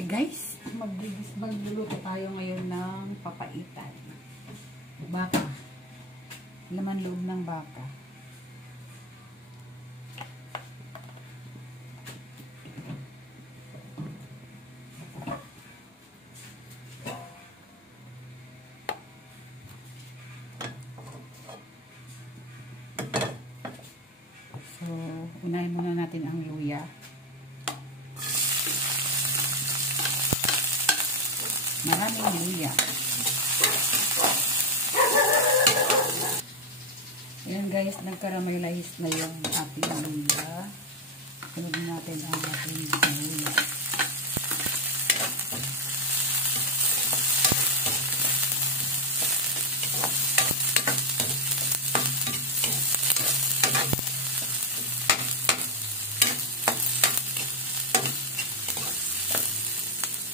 Okay guys, magluluto tayo ngayon ng papaitan. Baka. Laman loob ng baka. So, unahin muna natin ang luya. Maraming luya. Ayan guys, nagkaramay-lahis na yung ating luya. Sunod natin ang ating luya.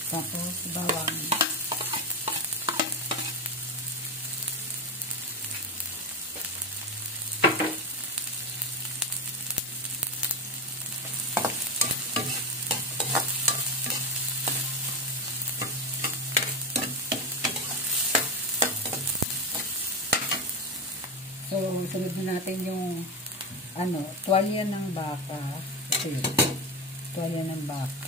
Tapos bawang. So, sunod na natin yung tuwalya ng baka. Ito yun. Tuwalya ng baka.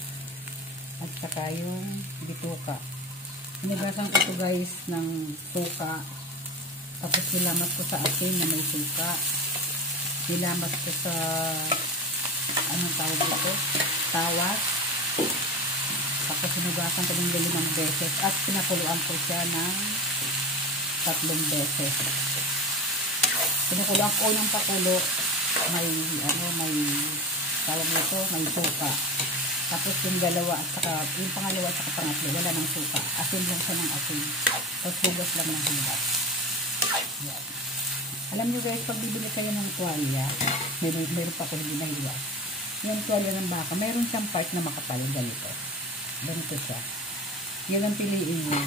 At saka yung bituka. Inigasan ko ito guys ng suka. Tapos nilamat ko sa asin na may suka. Nilamat ko sa anong tawag ito? Tawas. Tapos sinugasan ko ng 5 beses. At pinakuluan ko siya ng 3 beses. Pinakuluan ko ng pakulo. May tawag nito, may suka. Tapos yung dalawa at saka, yung pangalawa at saka pangatlo, wala ng suka. Asin lang siya ng asin. Tapos hugas lang ng hugas. Yan. Alam nyo guys, pag bibili kayo ng tuwalya, meron pa ko hindi nahiwas. Yung tuwalya ng baka, meron siyang part na makapal, ganito. Ganito siya. Yun ang piliin nyo.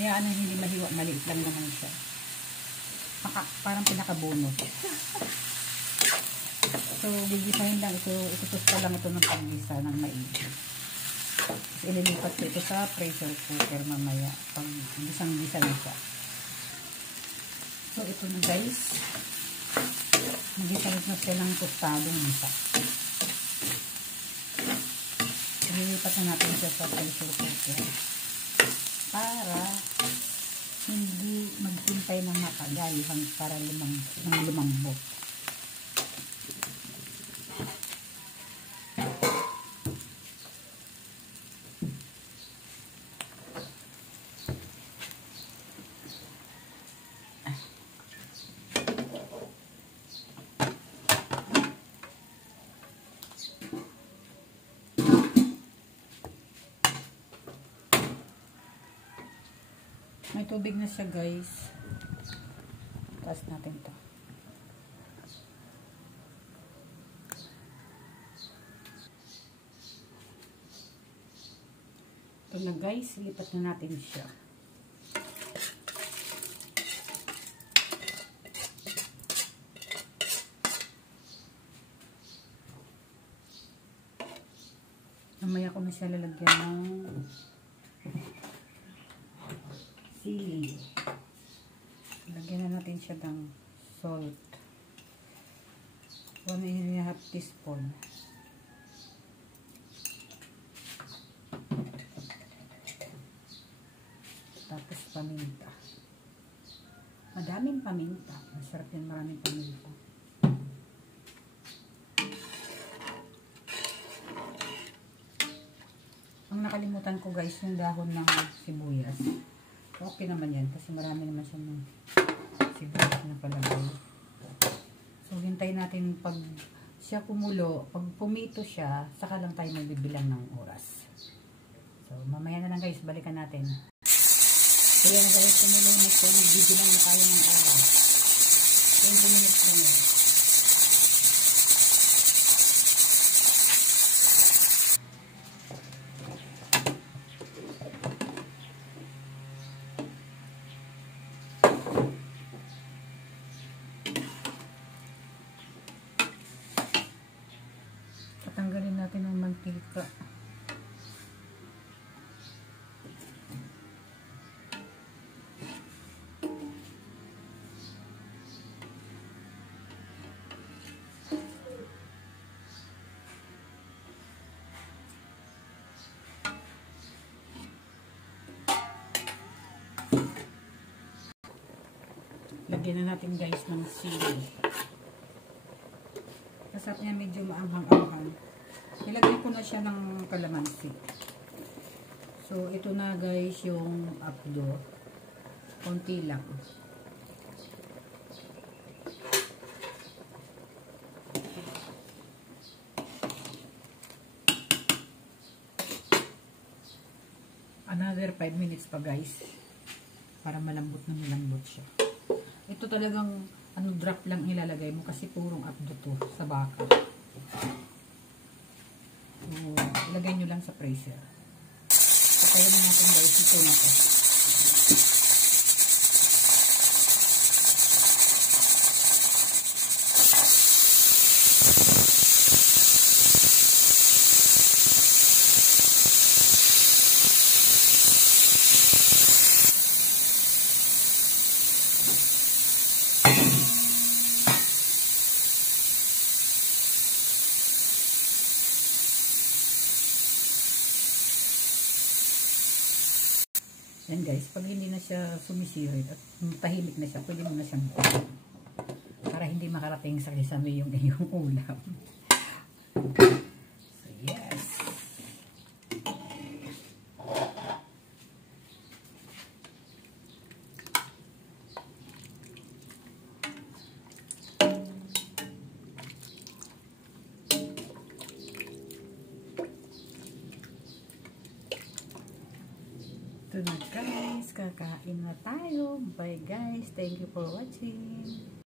Kaya hindi mahiwa, maliit lang naman siya. Parang pinakabunot. So, gigisahin lang ito. Itutusta lang ito ng paggisa ng maigi. Ililipat ko ito sa pressure cooker mamaya. Pag gisang-gisa na siya. So, ito na guys. Magisahin na siya ng tostadong gisa. Ililipat na natin siya sa pressure cooker. Para hindi maghintay ng matagal para lumambot. May tubig na siya guys. Taas natin to. Ito na guys, lipat na natin siya. Mamaya ko na siya lalagyan ng sili. Lagyan na natin siya ng salt. 1.5 teaspoon. Tapos paminta. Madaming paminta. Masarap yan, maraming paminta. Ang nakalimutan ko guys, yung dahon ng sibuyas. Okay naman yan kasi marami naman siya ng sibuyas na palagay. So, hintayin natin pag siya kumulo, pag pumito siya, saka lang tayo magbibilang ng oras. So, mamaya na lang guys, balikan natin. So, yan guys, kumulo na siya, magbibilang na tayo ng oras. 20 minutes lang yan. natin ng mantika. Lagyan na natin guys ng sili. Kasap niya medyo maanghang-anghang. Ilagay ko na siya ng kalamansi. So, ito na guys yung apdo. Konti lang. Another 5 minutes pa guys. Para malambot na malambot siya. Ito talagang drop lang ilalagay mo kasi purong apdo to sa baka. So, ilagay nyo lang sa freezer. Kaya na natin guys ito na to. Yan guys, pag hindi na siya sumisirit at tahimik na siya, pwede mo na siyang buo. Para hindi makarating sa kisame yung iyong ulam. So yes. Ito na guys, kakain na tayo. Bye guys, thank you for watching.